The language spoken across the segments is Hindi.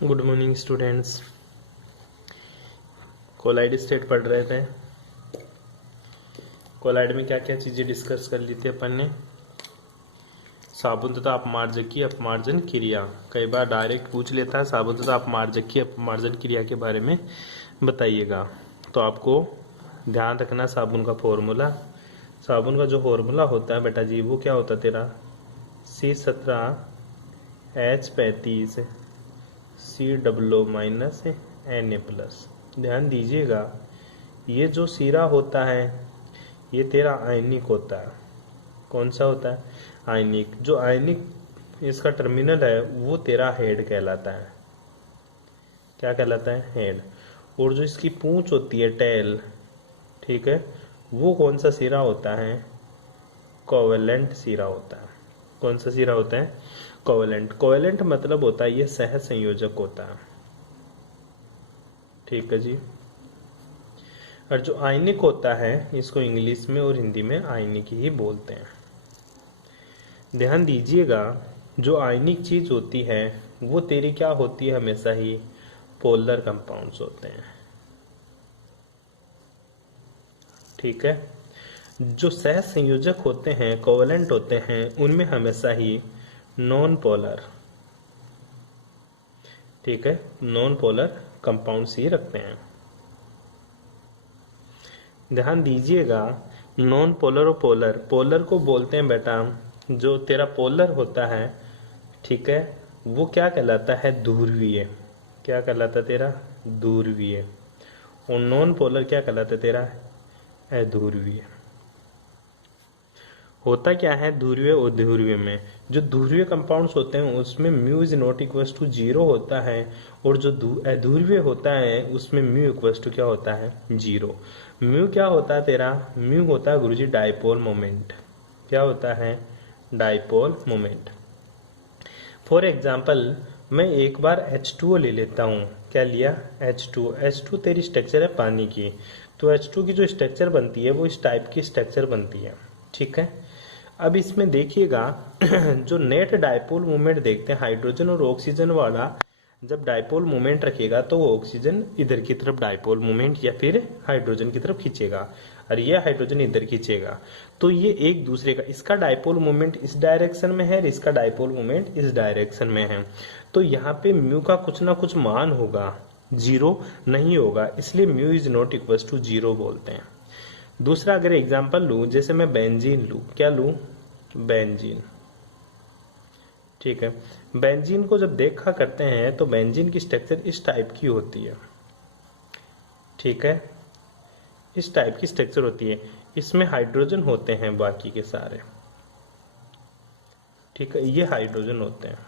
Good morning students. Colloid state पढ़ रहे थे। कोलाइड में क्या क्या चीज़ें डिस्कस कर ली थी अपन ने। साबुन तथा अपमार्जक की अपमार्जन क्रिया। कई बार डायरेक्ट पूछ लेता है साबुन तथा अपमार्जक की अपमार्जन क्रिया के बारे में बताइएगा। तो आपको ध्यान रखना साबुन का फॉर्मूला। साबुन का जो फॉर्मूला होता है बेटा जी वो क्या होता है तेरा C17H35 COO माइनस Na+। ध्यान दीजिएगा ये जो सीरा होता है ये तेरा आयनिक होता है। कौन सा होता है? आयनिक। जो आयनिक इसका टर्मिनल है वो तेरा हेड कहलाता है। क्या कहलाता है? हेड। और जो इसकी पूंछ होती है टेल, ठीक है, वो कौन सा सिरा होता है? कोवेलेंट सिरा होता है। कौन सा सिरा होता है? कोवेलेंट। कोवेलेंट मतलब होता है ये सह संयोजक होता है। ठीक है जी। और जो आयनिक होता है इसको इंग्लिश में और हिंदी में आयनिक ही बोलते हैं। ध्यान दीजिएगा जो आयनिक चीज होती है वो तेरी क्या होती है? हमेशा ही पोलर कंपाउंड्स होते हैं। ठीक है। जो सह संयोजक होते हैं, कोवेलेंट होते हैं, उनमें हमेशा ही नॉन पोलर, ठीक है, नॉन पोलर कंपाउंड्स ही रखते हैं। ध्यान दीजिएगा नॉन पोलर और पोलर, पोलर को बोलते हैं बेटा जो तेरा पोलर होता है, ठीक है, वो क्या कहलाता है? ध्रुवीय। क्या कहलाता तेरा? ध्रुवीय। और नॉन पोलर क्या कहलाता तेरा? अध्रुवीय। होता क्या है ध्रुवीय और ध्रुवीय में? जो ध्रुवीय कंपाउंड्स होते हैं उसमें mu is not equal to 0 होता है, और जो अध्रुवीय होता है उसमें म्यू इक्वल टू क्या होता है? 0। म्यू क्या होता है तेरा? म्यू होता है गुरुजी डाइपोल मोमेंट। क्या होता है? Dipole moment. फॉर एग्जाम्पल मैं एक बार H2O ले लेता हूँ। क्या लिया? H2O। H2 तेरी स्ट्रक्चर है पानी की, तो H2 की जो स्ट्रक्चर बनती है वो इस टाइप की स्ट्रक्चर बनती है। ठीक है। अब इसमें देखिएगा जो नेट डाइपोल मोमेंट देखते हैं हाइड्रोजन और ऑक्सीजन वाला, जब डाइपोल मोमेंट रखेगा तो वो ऑक्सीजन इधर की तरफ डाइपोल मोमेंट या फिर हाइड्रोजन की तरफ खींचेगा, और ये हाइड्रोजन इधर खींचेगा। तो ये एक दूसरे का, इसका डाइपोल मोमेंट इस डायरेक्शन में है, इसका डाइपोल मोमेंट इस डायरेक्शन में है। तो यहाँ पे म्यू का कुछ ना कुछ मान होगा, 0 नहीं होगा, इसलिए mu is not equal to 0 बोलते हैं। दूसरा अगर एग्जाम्पल लूं, जैसे मैं बेंजीन लूं। क्या लूं? बेंजीन। ठीक है। बेंजीन को जब देखा करते हैं तो बेंजीन की स्ट्रक्चर इस टाइप की होती है। ठीक है, इस टाइप की स्ट्रक्चर होती है। इसमें हाइड्रोजन होते हैं बाकी के सारे। ठीक है, ये हाइड्रोजन होते हैं।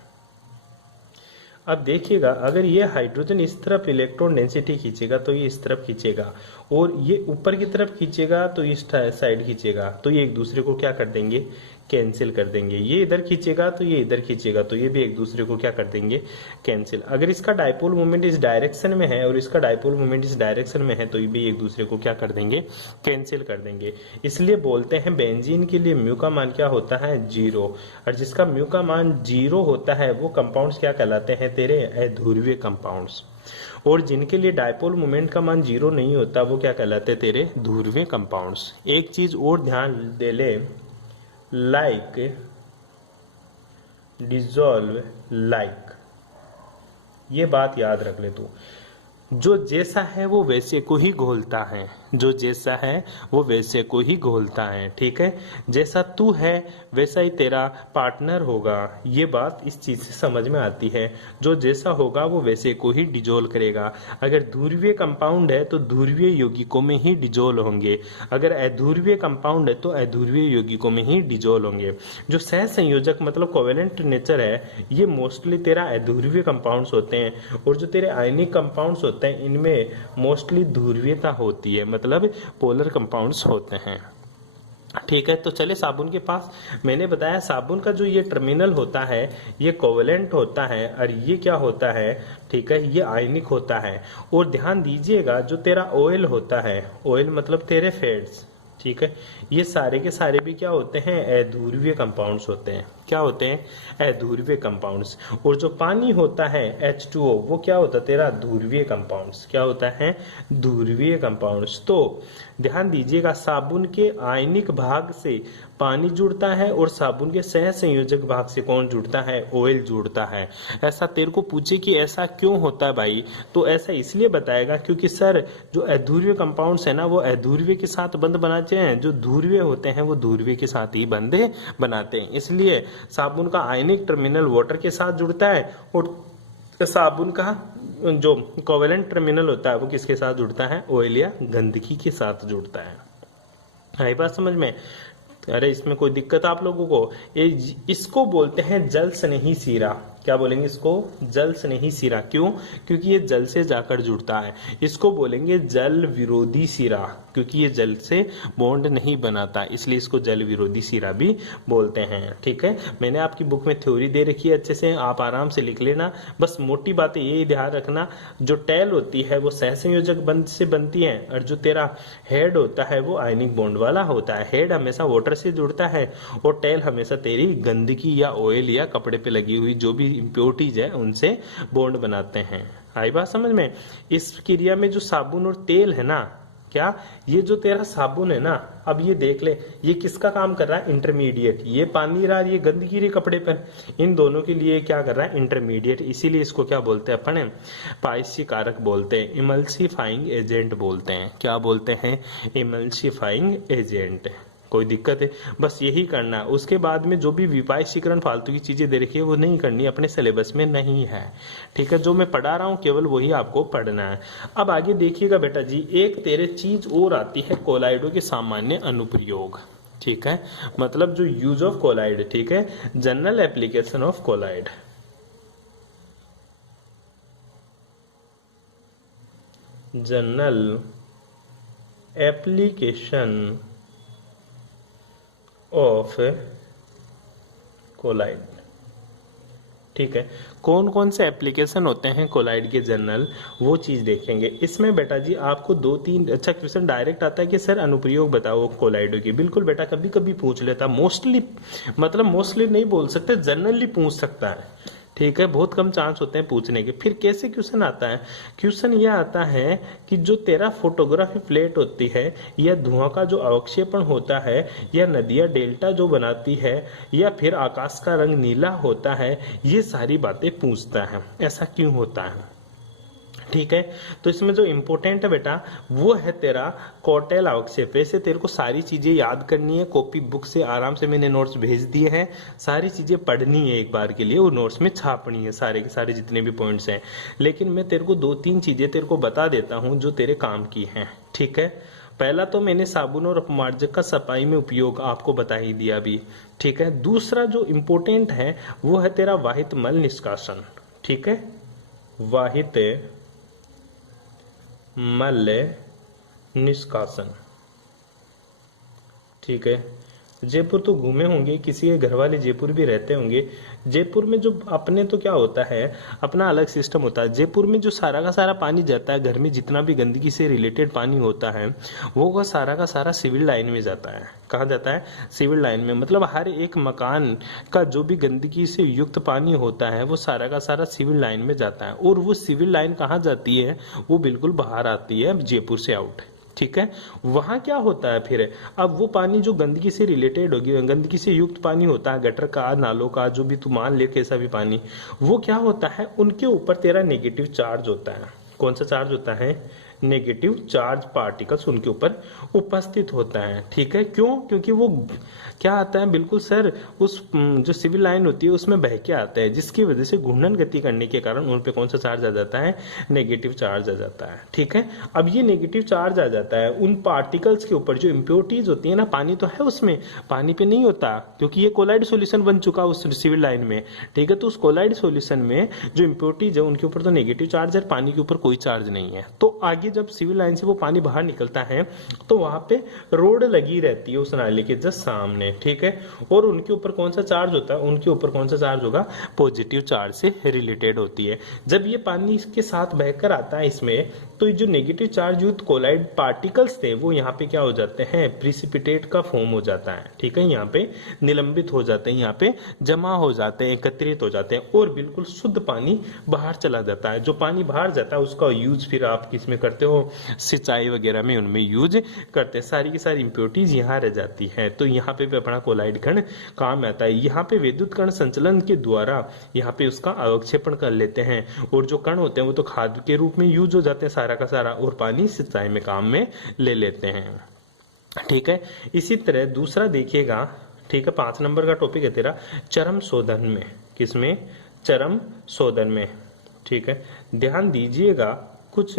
अब देखिएगा अगर ये हाइड्रोजन इस तरफ इलेक्ट्रॉन डेंसिटी खींचेगा तो ये इस तरफ खींचेगा, और ये ऊपर की तरफ खींचेगा तो इस साइड खींचेगा, तो ये एक दूसरे को क्या कर देंगे? कैंसिल कर देंगे। ये इधर खींचेगा तो ये इधर खींचेगा, तो ये भी एक दूसरे को क्या कर देंगे? कैंसिल। अगर इसका डाइपोल मोमेंट इस डायरेक्शन में है और इसका डाइपोल मोमेंट इस डायरेक्शन में है तो ये भी एक दूसरे को क्या कर देंगे? कैंसिल कर देंगे। इसलिए बोलते हैं बेंजीन के लिए म्यू का मान क्या होता है? 0। और जिसका म्यू का मान 0 होता है वो कंपाउंड्स क्या कहलाते हैं तेरे? अध्रुवीय कंपाउंड्स। और जिनके लिए डाइपोल मोमेंट का मान 0 नहीं होता वो क्या कहलाते हैं तेरे? ध्रुवीय कंपाउंड्स। एक चीज और ध्यान दे ले, लाइक डिजॉल्व लाइक, ये बात याद रख ले तू। जो जैसा है वो वैसे को ही घोलता है, जो जैसा है वो वैसे को ही घोलता है। ठीक है, जैसा तू है वैसा ही तेरा पार्टनर होगा। ये बात इस चीज से समझ में आती है। जो जैसा होगा वो वैसे को ही डिजोल्व करेगा। अगर ध्रुवीय कंपाउंड है तो ध्रुवीय यौगिकों में ही डिजोल्व होंगे, अगर अध्रुवीय कंपाउंड है तो अध्रुवीय यौगिकों में ही डिजोल्व होंगे। जो सह संयोजक मतलब कोवेलेंट नेचर है ये मोस्टली तेरा अध्रुवीय कंपाउंड्स होते हैं, और जो तेरे आयनिक कंपाउंड्स होते हैं इनमें मोस्टली ध्रुवीयता होती है, मतलब पोलर कंपाउंड्स होते हैं। ठीक है, तो चले साबुन के पास। मैंने बताया साबुन का जो ये टर्मिनल होता है ये कोवेलेंट होता है, और ये क्या होता है? ठीक है, ये आयनिक होता है। और ध्यान दीजिएगा जो तेरा ऑयल होता है, ऑयल मतलब तेरे फैट्स, ठीक है, ये सारे के सारे भी क्या होते हैं, अध्रुवीय कंपाउंड्स होते हैं। क्या होते हैं, अध्रुवीय कंपाउंड्स। और जो पानी होता है H2O वो क्या होता है तेरा, ध्रुवीय कंपाउंड्स। क्या होता है, ध्रुवीय कंपाउंड्स। तो ध्यान दीजिएगा, साबुन के आयनिक भाग से पानी जुड़ता है और साबुन के सह संयोजक भाग से कौन जुड़ता है, ऑयल जुड़ता है। ऐसा तेरे को पूछे कि ऐसा क्यों होता है भाई, तो ऐसा इसलिए बताएगा क्योंकि सर जो अध्रुवीय कंपाउंड्स है ना वो अध्रुवीय के साथ बंध बनाते हैं, जो ध्रुवीय होते हैं वो ध्रुवीय के साथ ही बंध बनाते हैं। इसलिए साबुन का आयनिक टर्मिनल वाटर के साथ जुड़ता है और साबुन का जो कोवेलेंट टर्मिनल होता है वो किसके साथ जुड़ता है, ऑयल या गंदगी के साथ जुड़ता है। आई बात समझ में। अरे इसमें कोई दिक्कत आप लोगों को, इसको बोलते हैं जल स्नेही सीरा। क्या बोलेंगे इसको, जल स्नेही सीरा। क्यों, क्योंकि ये जल से जाकर जुड़ता है। इसको बोलेंगे जल विरोधी सीरा, क्योंकि ये जल से बॉन्ड नहीं बनाता, इसलिए इसको जल विरोधी सीरा भी बोलते हैं। ठीक है, मैंने आपकी बुक में थ्योरी दे रखी है, अच्छे से आप आराम से लिख लेना। बस मोटी बातें यही ध्यान रखना, जो टेल होती है वो सहसंयोजक बंध से बनती है और जो तेरा हेड होता है वो आयनिक बॉन्ड वाला होता है। हेड हमेशा वाटर से जुड़ता है और टेल हमेशा तेरी गंदगी या ऑयल या कपड़े पे लगी हुई जो भी इंप्योरिटीज है उनसे बॉन्ड बनाते हैं। आई बात समझ में। इस क्रिया में जो साबुन और तेल है ना, क्या ये जो तेरा साबुन है ना, अब ये देख ले ये किसका काम कर रहा है, इंटरमीडिएट। ये पानी रहा, ये गंदगी रही कपड़े पर, इन दोनों के लिए क्या कर रहा है, इंटरमीडिएट। इसीलिए इसको क्या बोलते हैं अपन, पारस्य कारक बोलते हैं, इमल्सिफाइंग एजेंट बोलते हैं। क्या बोलते हैं, इमल्सिफाइंग एजेंट। कोई दिक्कत है, बस यही करना है। उसके बाद में जो भी विपायशीकरण फालतू की चीजें दे रखी है वो नहीं करनी, अपने सिलेबस में नहीं है। ठीक है, जो मैं पढ़ा रहा हूं केवल वही आपको पढ़ना है। अब आगे देखिएगा बेटा जी, एक तेरे चीज और आती है, कोलाइडो के सामान्य अनुप्रयोग। ठीक है, मतलब जो यूज ऑफ कोलाइड। ठीक है, general application of colloid. General application of colloid. ठीक है, कौन कौन से एप्लीकेशन होते हैं कोलाइड के जनरल, वो चीज देखेंगे। इसमें बेटा जी आपको 2-3 अच्छा क्वेश्चन डायरेक्ट आता है कि सर अनुप्रयोग बताओ कोलाइडो की। बिल्कुल बेटा, कभी कभी पूछ लेता, मोस्टली मतलब मोस्टली नहीं बोल सकते, जनरली पूछ सकता है। ठीक है, बहुत कम चांस होते हैं पूछने के। फिर कैसे क्वेश्चन आता है, क्वेश्चन यह आता है कि जो तेरा फोटोग्राफी प्लेट होती है या धुआं का जो अवक्षेपण होता है या नदियां डेल्टा जो बनाती है या फिर आकाश का रंग नीला होता है, ये सारी बातें पूछता है। ऐसा क्यों होता है। ठीक है, तो इसमें जो इंपॉर्टेंट है बेटा वो है तेरा कॉटेल अवक्षेप। वैसे तेरे को सारी चीजें याद करनी है, कॉपी बुक से आराम से मैंने नोट्स भेज दिए हैं, सारी चीजें पढ़नी है एक बार के लिए, वो नोट्स में छापनी है सारे के सारे जितने भी पॉइंट्स हैं। लेकिन मैं तेरे को 2-3 चीजें तेरे को बता देता हूं जो तेरे काम की हैं। ठीक है, पहला तो मैंने साबुन और अपमार्जक का सफाई में उपयोग आपको बता ही दिया अभी। ठीक है, दूसरा जो इंपॉर्टेंट है वो है तेरा वाहित मल निष्कासन। ठीक है, वाहित मल निष्कासन। ठीक है, जयपुर तो घूमे होंगे, किसी के घर वाले जयपुर भी रहते होंगे। जयपुर में जो अपने तो क्या होता है, अपना अलग सिस्टम होता है। जयपुर में जो सारा का सारा पानी जाता है, घर में जितना भी गंदगी से रिलेटेड पानी होता है वो का सारा सिविल लाइन में जाता है। कहाँ जाता है, सिविल लाइन में। मतलब हर एक मकान का जो भी गंदगी से युक्त पानी होता है वो सारा का सारा सिविल लाइन में जाता है। और वो सिविल लाइन कहाँ जाती है, वो बिल्कुल बाहर आती है जयपुर से आउट। ठीक है, वहां क्या होता है फिर, अब वो पानी जो गंदगी से रिलेटेड होगी, गंदगी से युक्त पानी होता है, गटर का, नालों का, जो भी तू मान ले कैसा भी पानी, वो क्या होता है, उनके ऊपर तेरा नेगेटिव चार्ज होता है। कौन सा चार्ज होता है, नेगेटिव चार्ज पार्टिकल्स उनके ऊपर उपस्थित होता है। ठीक है, क्यों, क्योंकि वो क्या आता है, बिल्कुल सर उस जो सिविल लाइन होती है उसमें बह के आता है, जिसकी वजह से घूर्णन गति करने के कारण उन पे कौन सा चार्ज आ जाता है, नेगेटिव चार्ज आ जाता है। ठीक है, अब ये नेगेटिव चार्ज आ जाता है उन पार्टिकल्स के ऊपर, जो इम्प्योरिटीज होती है ना, पानी तो है उसमें, पानी पे नहीं होता क्योंकि ये कोलाइड सॉल्यूशन बन चुका उस सिविल लाइन में। ठीक है, तो उस कोलाइड सॉल्यूशन में जो इम्प्योरिटीज है उनके ऊपर तो नेगेटिव चार्ज है, पानी के ऊपर कोई चार्ज नहीं है। तो आगे जब सिविल लाइन से वो पानी बाहर निकलता है तो वहां पे रोड लगी रहती है उस नाले के जस्ट सामने। ठीक है, और उनके ऊपर कौन सा चार्ज होता है, उनके ऊपर कौन सा चार्ज होगा, पॉजिटिव चार्ज से रिलेटेड होती है। जब ये पानी इसके साथ बहकर आता है इसमें तो जो नेगेटिव चार्ज युक्त कोलाइड पार्टिकल्स थे वो यहाँ पे क्या हो जाते हैं, प्रिसिपिटेट का फॉर्म हो जाता है, ठीक है, यहाँ पे निलंबित हो जाते हैं, यहाँ पे जमा हो जाते हैं, एकत्रित हो जाते हैं और बिल्कुल शुद्ध पानी बाहर चला जाता है। जो पानी बाहर जाता है उसका यूज फिर आप किसमें करते हो, सिंचाई वगैरह में उनमें यूज करते हैं। सारी की सारी इंप्योरिटीज यहाँ रह जाती है, तो यहाँ पे भी अपना कोलाइड कण काम आता है। यहाँ पे विद्युत कण संचलन के द्वारा यहाँ पे उसका अवक्षेपण कर लेते हैं और जो कण होते हैं वो तो खाद के रूप में यूज हो जाते हैं सारा का सारा, और पानी सिंचाई में काम में ले लेते हैं, ठीक है। इसी तरह दूसरा देखिएगा, ठीक है, 5 नंबर का टॉपिक है तेरा चरम शोधन में। किसमें, चरम शोधन में, ठीक है। ध्यान दीजिएगा, कुछ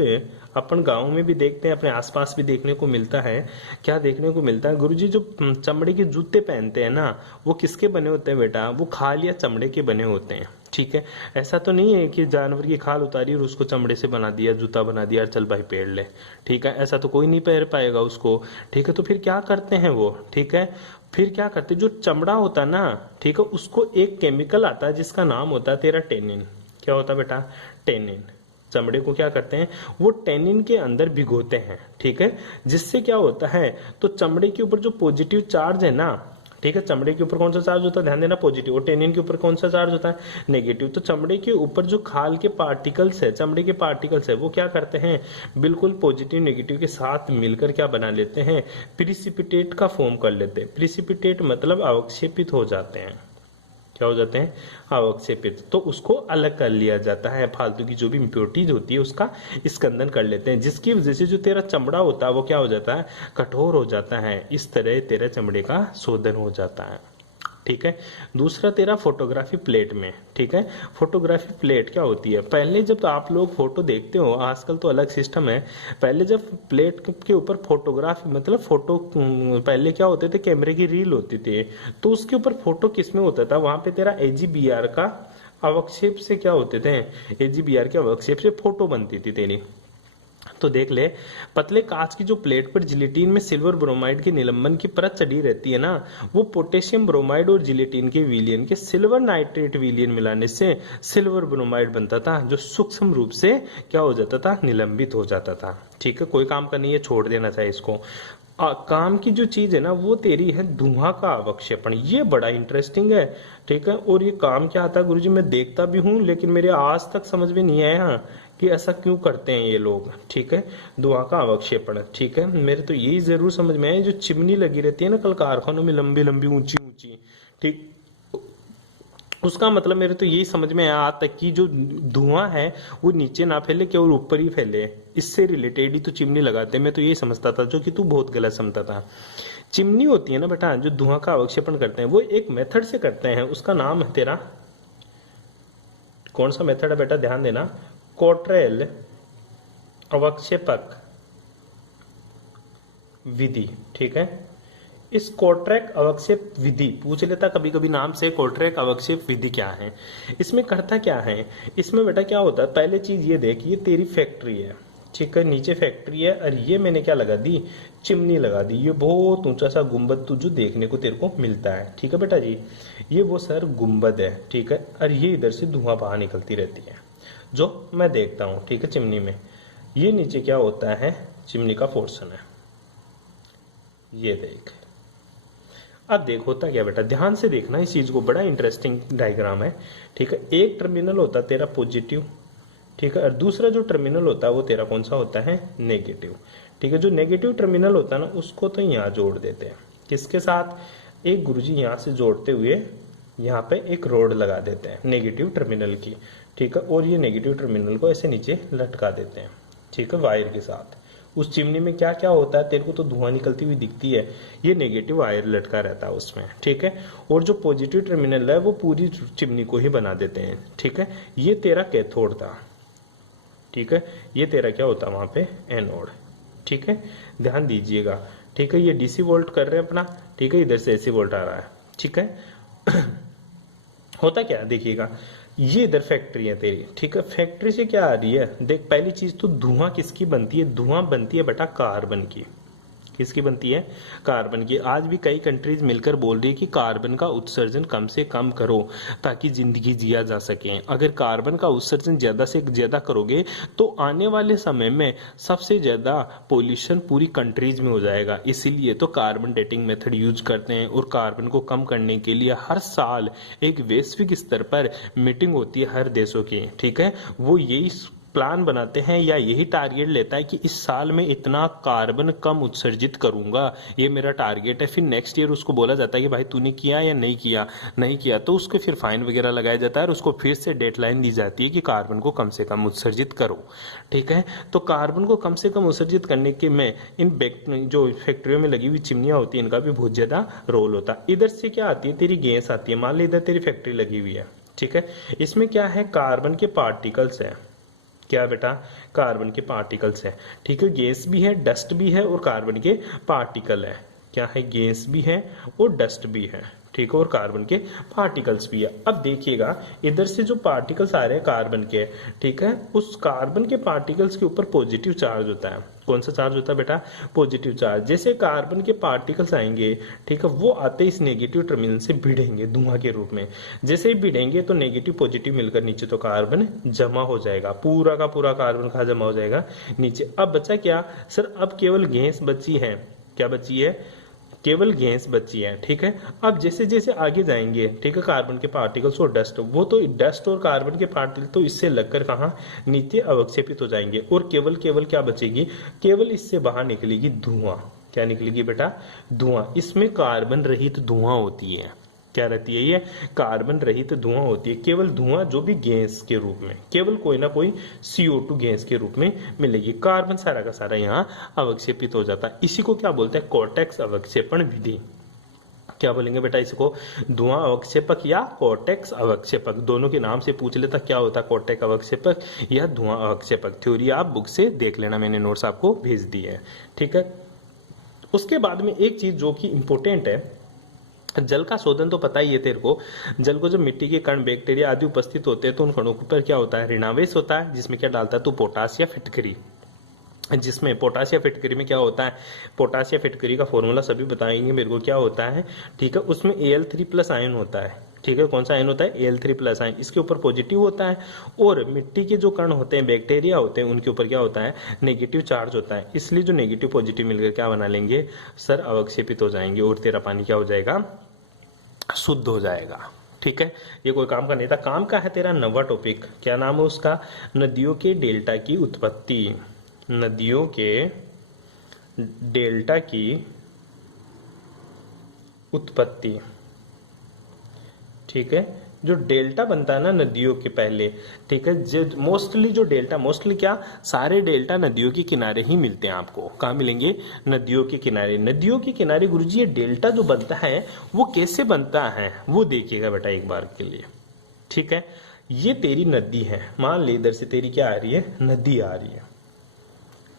अपन गांव में भी देखते हैं, अपने आसपास भी देखने को मिलता है। क्या देखने को मिलता है गुरुजी, जो चमड़े के जूते पहनते हैं ना, वो किसके बने होते हैं बेटा, वो खाल या चमड़े के बने होते हैं, ठीक है। ऐसा तो नहीं है कि जानवर की खाल उतारी और उसको चमड़े से बना दिया, जूता बना दिया, चल भाई पहन ले, ठीक है, ऐसा तो कोई नहीं पहन पाएगा उसको, ठीक है। तो फिर क्या करते हैं वो, ठीक है, फिर क्या करते हैं, जो चमड़ा होता है ना, ठीक है, उसको एक केमिकल आता है जिसका नाम होता है तेरा टेनिन। क्या होता है बेटा, टेनिन। चमड़े को क्या करते हैं, वो टेनिन के अंदर भिगोते हैं, ठीक है, जिससे क्या होता है, तो चमड़े के ऊपर जो पॉजिटिव चार्ज है ना, ठीक है, चमड़े के ऊपर कौन सा चार्ज होता है, ध्यान देना, पॉजिटिव, और टेनिन के ऊपर कौन सा चार्ज होता है, नेगेटिव। तो चमड़े के ऊपर जो खाल के पार्टिकल्स है, चमड़े के पार्टिकल्स है, वो क्या करते हैं, बिल्कुल पॉजिटिव नेगेटिव के साथ मिलकर क्या बना लेते हैं, प्रिसिपिटेट का फॉर्म कर लेते हैं। प्रिसिपिटेट मतलब अवक्षेपित हो जाते हैं, क्या हो जाते हैं, अवक्षेपित। तो उसको अलग कर लिया जाता है, फालतू की जो भी इंप्योरिटीज होती है उसका स्कंदन कर लेते हैं, जिसकी वजह से जो तेरा चमड़ा होता है वो क्या हो जाता है, कठोर हो जाता है। इस तरह तेरा चमड़े का शोधन हो जाता है, ठीक है। दूसरा तेरा फोटोग्राफी प्लेट में, ठीक है, फोटोग्राफी प्लेट क्या होती है, पहले जब आप लोग फोटो देखते हो, आजकल तो अलग सिस्टम है, पहले जब प्लेट के ऊपर फोटोग्राफी मतलब फोटो, पहले क्या होते थे, कैमरे की रील होती थी, तो उसके ऊपर फोटो किसमें होता था, वहां पे तेरा AGBR का अवक्षेप से क्या होते थे, AGBR के अवक्षेप से फोटो बनती थी तेरी। तो देख ले, पतले कांच की जो प्लेट पर जिलेटिन में सिल्वर ब्रोमाइड के निलंबन की परत चढ़ी रहती है ना, वो पोटेशियम ब्रोमाइड और जिलेटिन के विलयन के सिल्वर नाइट्रेट विलयन मिलाने से सिल्वर ब्रोमाइड बनता था, जो सूक्ष्म रूप से क्या हो जाता था, निलंबित हो जाता था, ठीक है। कोई काम का नहीं है, छोड़ देना चाहिए इसको। काम की जो चीज है ना वो तेरी है धुआं का अवक्षेपण, ये बड़ा इंटरेस्टिंग है, ठीक है। और ये काम क्या आता है गुरुजी, मैं देखता भी हूँ लेकिन मेरे आज तक समझ में नहीं आया कि ऐसा क्यों करते हैं ये लोग, ठीक है, धुआं का अवक्षेपण, ठीक है। मेरे तो यही जरूर समझ में आया, जो चिमनी लगी रहती है ना कल कारखानों में, लंबी लंबी ऊंची ऊंची, ठीक, उसका मतलब मेरे तो यही समझ में आया आज तक कि जो धुआं है वो नीचे ना फैले, केवल ऊपर ही फैले, इससे रिलेटेड ही तो चिमनी लगाते हैं। मैं तो यही समझता था, जो कि तू बहुत गलत समझता था। चिमनी होती है ना बेटा, जो धुआं का अवक्षेपण करते हैं, वो एक मेथड से करते हैं, उसका नाम है तेरा, कौन सा मेथड है बेटा, ध्यान देना, कोट्रेल अवक्षेपक विधि, ठीक है। इस कोट्रैक अवक्षेप विधि पूछ लेता कभी कभी नाम से, कोट्रैक अवक्षेप विधि क्या है, इसमें करता क्या है, इसमें बेटा क्या होता है, पहले चीज ये देख, ये तेरी फैक्ट्री है, ठीक है, नीचे फैक्ट्री है, और ये मैंने क्या लगा दी, चिमनी लगा दी। ये बहुत ऊंचा सा गुंबद जो देखने को तेरे को मिलता है, ठीक है बेटा जी, ये वो सर गुंबद है, ठीक है, और ये इधर से धुआं बाहर निकलती रहती है जो मैं देखता हूँ, ठीक है, चिमनी में। ये नीचे क्या होता है, चिमनी का पोर्शन है, ये देख। अब देख होता क्या बेटा, ध्यान से देखना इस चीज को, बड़ा इंटरेस्टिंग डायग्राम है, ठीक है। एक टर्मिनल होता है तेरा पॉजिटिव, ठीक है, और दूसरा जो टर्मिनल होता है वो तेरा कौन सा होता है, नेगेटिव, ठीक है। जो नेगेटिव टर्मिनल होता है ना, उसको तो यहाँ जोड़ देते हैं, किसके साथ, एक गुरुजी यहाँ से जोड़ते हुए यहाँ पे एक रोड लगा देते हैं नेगेटिव टर्मिनल की, ठीक है, और ये नेगेटिव टर्मिनल को ऐसे नीचे लटका देते हैं, ठीक है, वायर के साथ। उस चिमनी में क्या क्या होता है, तेरे को तो धुआं निकलती हुई दिखती है, ये नेगेटिव वायर लटका रहता है उसमें, ठीक है। और जो पॉजिटिव टर्मिनल है वो पूरी चिमनी को ही बना देते हैं, ठीक है। ये तेरा कैथोड था, ठीक है, ये तेरा क्या होता है वहां पे, एनोड, ठीक है। ध्यान दीजिएगा, ठीक है, ये डीसी वोल्ट कर रहे हैं अपना, ठीक है, इधर से एसी वोल्ट आ रहा है, ठीक है। होता क्या देखिएगा, ये इधर फैक्ट्री है तेरी, ठीक है, फैक्ट्री से क्या आ रही है, देख, पहली चीज तो धुआं किसकी बनती है, धुआं बनती है बेटा कार्बन की, किसकी बनती है? कार्बन की। आज भी कई कंट्रीज मिलकर बोल रही है कि कार्बन का उत्सर्जन कम से कम करो ताकि जिंदगी जिया जा सके। अगर कार्बन का उत्सर्जन ज्यादा से ज्यादा करोगे तो आने वाले समय में सबसे ज्यादा पोल्यूशन पूरी कंट्रीज में हो जाएगा। इसीलिए तो कार्बन डेटिंग मेथड यूज करते हैं और कार्बन को कम करने के लिए हर साल एक वैश्विक स्तर पर मीटिंग होती है हर देशों की, ठीक है। वो यही प्लान बनाते हैं या यही टारगेट लेता है कि इस साल में इतना कार्बन कम उत्सर्जित करूंगा, ये मेरा टारगेट है। फिर नेक्स्ट ईयर उसको बोला जाता है कि भाई तूने किया या नहीं किया, नहीं किया तो उसको फिर फाइन वगैरह लगाया जाता है और उसको फिर से डेडलाइन दी जाती है कि कार्बन को कम से कम उत्सर्जित करो, ठीक है। तो कार्बन को कम से कम उत्सर्जित करने के में इन जो फैक्ट्रियों में लगी हुई चिमनियां होती है इनका भी बहुत ज्यादा रोल होता है। इधर से क्या आती है? तेरी गैस आती है। मान ली इधर तेरी फैक्ट्री लगी हुई है, ठीक है। इसमें क्या है? कार्बन के पार्टिकल्स है। क्या बेटा? कार्बन के पार्टिकल्स है, ठीक है। गैस भी है, डस्ट भी है और कार्बन के पार्टिकल है। क्या है? गैस भी है और डस्ट भी है, ठीक है, और कार्बन के पार्टिकल्स भी है। अब देखिएगा इधर से जो पार्टिकल्स आ रहे हैं कार्बन के, ठीक है, उस कार्बन के पार्टिकल्स के ऊपर पॉजिटिव चार्ज होता है। कौन सा चार्ज होता है बेटा? Positive charge. जैसे कार्बन के पार्टिकल्स आएंगे, ठीक है, वो आते इस नेगेटिव टर्मिनल से भिड़ेंगे धुआं के रूप में। जैसे ही भिड़ेंगे तो नेगेटिव पॉजिटिव मिलकर नीचे तो कार्बन जमा हो जाएगा, पूरा का पूरा कार्बन कहाँ जमा हो जाएगा? नीचे। अब बचा क्या सर? अब केवल गैस बची है। क्या बची है? केवल गैस बची है, ठीक है। अब जैसे जैसे आगे जाएंगे, ठीक है, कार्बन के पार्टिकल्स और डस्ट, वो तो डस्ट और कार्बन के पार्टिकल तो इससे लगकर कहाँ? नीचे अवक्षेपित हो जाएंगे और केवल केवल क्या बचेगी? केवल इससे बाहर निकलेगी धुआं। क्या निकलेगी बेटा? धुआं। इसमें कार्बन रहित धुआं होती है। क्या रहती है? ये कार्बन रहित धुआं होती है। केवल धुआं जो भी गैस के रूप में, केवल कोई ना कोई CO2 गैस के रूप में मिलेगी। कार्बन सारा का सारा यहाँ अवक्षेपित हो जाता है। इसी को क्या बोलते हैं? कोर्टेक्स अवक्षेपण विधि। क्या बोलेंगे बेटा इसको? धुआं अवक्षेपक या कोर्टेक्स अवक्षेपक, दोनों के नाम से पूछ लेता क्या होता है कोर्टेक्स अवक्षेपक या धुआं अवक्षेपक। थ्योरी आप बुक से देख लेना, मैंने नोट्स आपको भेज दी है, ठीक है। उसके बाद में एक चीज जो कि इंपॉर्टेंट है, जल का शोधन तो पता ही है तेरे को। जल को जब मिट्टी के कण, बैक्टीरिया आदि उपस्थित होते हैं तो उन कणों पर क्या होता है? ऋणावेश होता है, जिसमें क्या डालता है? तो पोटासिया फिटकरी। जिसमें पोटासिया फिटकरी में क्या होता है? पोटासिया फिटकरी का फॉर्मूला सभी बताएंगे मेरे को क्या होता है, ठीक है। उसमें Al3+ आयन होता है, ठीक है। कौन सा आयन होता है? Al3+ ion. इसके ऊपर पॉजिटिव होता है और मिट्टी के जो कण होते हैं, बैक्टीरिया होते हैं, उनके ऊपर क्या होता है? नेगेटिव चार्ज होता है। इसलिए जो नेगेटिव पॉजिटिव मिलकर क्या बना लेंगे सर? अवक्षेपित हो जाएंगे और तेरा पानी क्या हो जाएगा? शुद्ध हो जाएगा, ठीक है। ये कोई काम का नहीं था। काम का है तेरा नवा टॉपिक। क्या नाम है उसका? नदियों के डेल्टा की उत्पत्ति। नदियों के डेल्टा की उत्पत्ति, ठीक है। जो डेल्टा बनता है ना नदियों के पहले, ठीक है, जो मोस्टली जो डेल्टा, मोस्टली क्या, सारे डेल्टा नदियों के किनारे ही मिलते हैं आपको। कहाँ मिलेंगे? नदियों के किनारे। नदियों के किनारे गुरुजी ये डेल्टा जो बनता है वो कैसे बनता है वो देखिएगा बेटा एक बार के लिए, ठीक है। ये तेरी नदी है, मान ले इधर से तेरी क्या आ रही है? नदी आ रही है,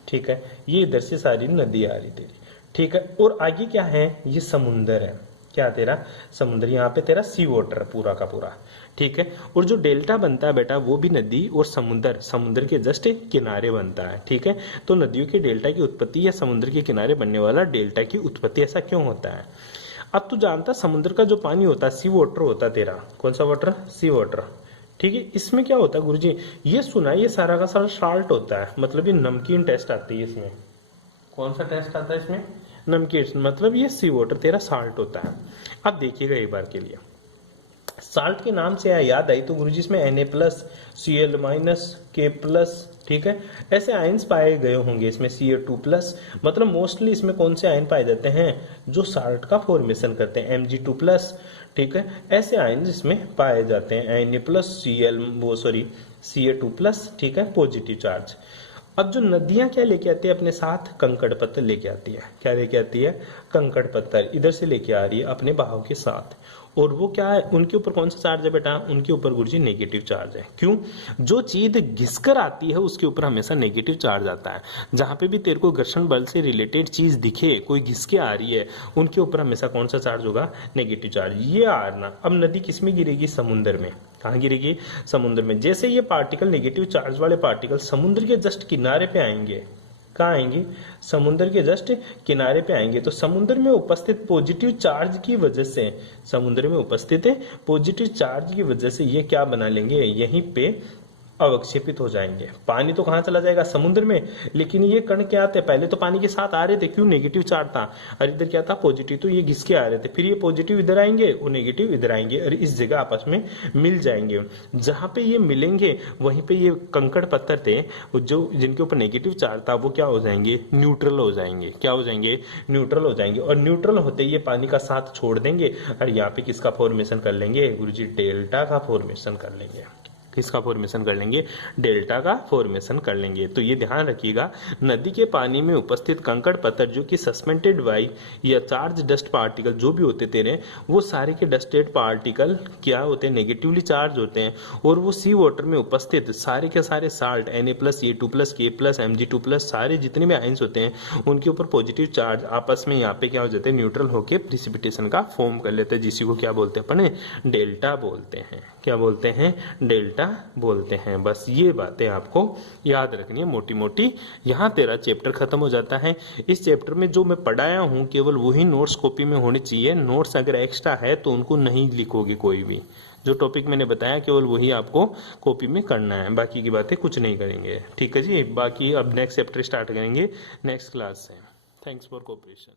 ठीक है। ये इधर से सारी नदी आ रही तेरी, ठीक है। और आगे क्या है? ये समुंदर है। क्या तेरा? समुद्र। यहाँ पे तेरा सी वाटर पूरा का पूरा, ठीक है। और जो डेल्टा बनता है बेटा वो भी नदी और समुद्र, समुद्र के जस्ट किनारे बनता है, ठीक है। तो नदियों के डेल्टा की उत्पत्ति या समुद्र के किनारे बनने वाला डेल्टा की उत्पत्ति, ऐसा क्यों होता है? अब तू जानता समुद्र का जो पानी होता है सी वाटर होता है तेरा। कौन सा वाटर? सी वाटर, ठीक है। इसमें क्या होता है गुरुजी? ये सुना, ये सारा का सारा साल्ट होता है, मतलब ये नमकीन टेस्ट आती है इसमें। कौन सा टेस्ट आता है इसमें? नमकीन। मतलब ये सी वाटर तेरा साल्ट होता है। अब देखिएगा एक बार के लिए, साल्ट के नाम से याद आई तो गुरुजी इसमें Na+, Cl-, K+, ठीक है, ऐसे आयंस पाए गए होंगे इसमें। Ca2+, मतलब मोस्टली इसमें कौन से आयन पाए जाते हैं? जो साल्ट का फॉर्मेशन करते हैं, Mg2+, ठीक है। ऐसे आयन इसमें पाए जाते हैं, Na+, Ca2+, ठीक है, पॉजिटिव चार्ज। अब जो नदियां क्या लेके आती है अपने साथ? कंकड़ पत्थर लेके आती है। क्या लेके आती है? कंकड़ पत्थर इधर से लेके आ रही है अपने बहाव के साथ। और वो क्या है? उनके ऊपर कौन सा चार्ज है बेटा? उनके ऊपर गुरुजी नेगेटिव चार्ज है। क्यों? जो चीज घिसकर आती है उसके ऊपर हमेशा नेगेटिव चार्ज आता है। जहां पे भी तेरे को घर्षण बल से रिलेटेड चीज दिखे, कोई घिस के आ रही है, उनके ऊपर हमेशा कौन सा चार्ज होगा? Negative charge. ये आना। अब नदी किस में गिरेगी? समुद्र में। कहाँ गिरेगी? समुद्र में। जैसे ये पार्टिकल, नेगेटिव चार्ज वाले पार्टिकल समुद्र के जस्ट किनारे पे आएंगे, कहाँ आएंगे? समुद्र के जस्ट किनारे पे आएंगे। तो समुद्र में उपस्थित पॉजिटिव चार्ज की वजह से, समुद्र में उपस्थित पॉजिटिव चार्ज की वजह से ये क्या बना लेंगे? यहीं पे अवक्षेपित हो जाएंगे। पानी तो कहाँ चला जाएगा? समुद्र में। लेकिन ये कण क्या आते हैं? पहले तो पानी के साथ आ रहे थे, क्यों? नेगेटिव चार्ज था, और इधर क्या था? पॉजिटिव। तो ये घिस के आ रहे थे, फिर ये पॉजिटिव इधर आएंगे और नेगेटिव इधर आएंगे और इस जगह आपस में मिल जाएंगे। जहां पे ये मिलेंगे वहीं पे ये कंकड़ पत्थर थे जो जिनके ऊपर नेगेटिव चार्ज था, वो क्या हो जाएंगे? न्यूट्रल हो जाएंगे। क्या हो जाएंगे? न्यूट्रल हो जाएंगे। और न्यूट्रल होते ये पानी का साथ छोड़ देंगे और यहाँ पे किसका फॉर्मेशन कर लेंगे गुरुजी? डेल्टा का फॉर्मेशन कर लेंगे। किसका फॉर्मेशन कर लेंगे? डेल्टा का फॉर्मेशन कर लेंगे। तो ये ध्यान रखिएगा, नदी के पानी में उपस्थित कंकड़ पत्थर जो कि सस्पेंडेड वाई या चार्ज डस्ट पार्टिकल जो भी होते तेरे, वो सारे के डस्टेड पार्टिकल क्या होते हैं? नेगेटिवली चार्ज होते हैं। और वो सी वाटर में उपस्थित सारे के सारे salt Na+, A2+, K+, Mg2+, सारे जितने भी आइंस होते हैं उनके ऊपर पॉजिटिव चार्ज आपस में यहाँ पे क्या हो जाते हैं? न्यूट्रल होकर प्रिसिपिटेशन का फॉर्म कर लेते हैं, जिसी को क्या बोलते हैं? अपने डेल्टा बोलते हैं। क्या बोलते हैं? डेल्टा बोलते हैं। बस ये बातें आपको याद रखनी है मोटी मोटी। यहाँ तेरा चैप्टर खत्म हो जाता है। इस चैप्टर में जो मैं पढ़ाया हूँ केवल वही नोट्स कॉपी में होने चाहिए। नोट्स अगर एक्स्ट्रा है तो उनको नहीं लिखोगे कोई भी। जो टॉपिक मैंने बताया केवल वही आपको कॉपी में करना है, बाकी की बातें कुछ नहीं करेंगे। ठीक है जी। बाकी अब नेक्स्ट चैप्टर स्टार्ट करेंगे नेक्स्ट क्लास से। Thanks for cooperation.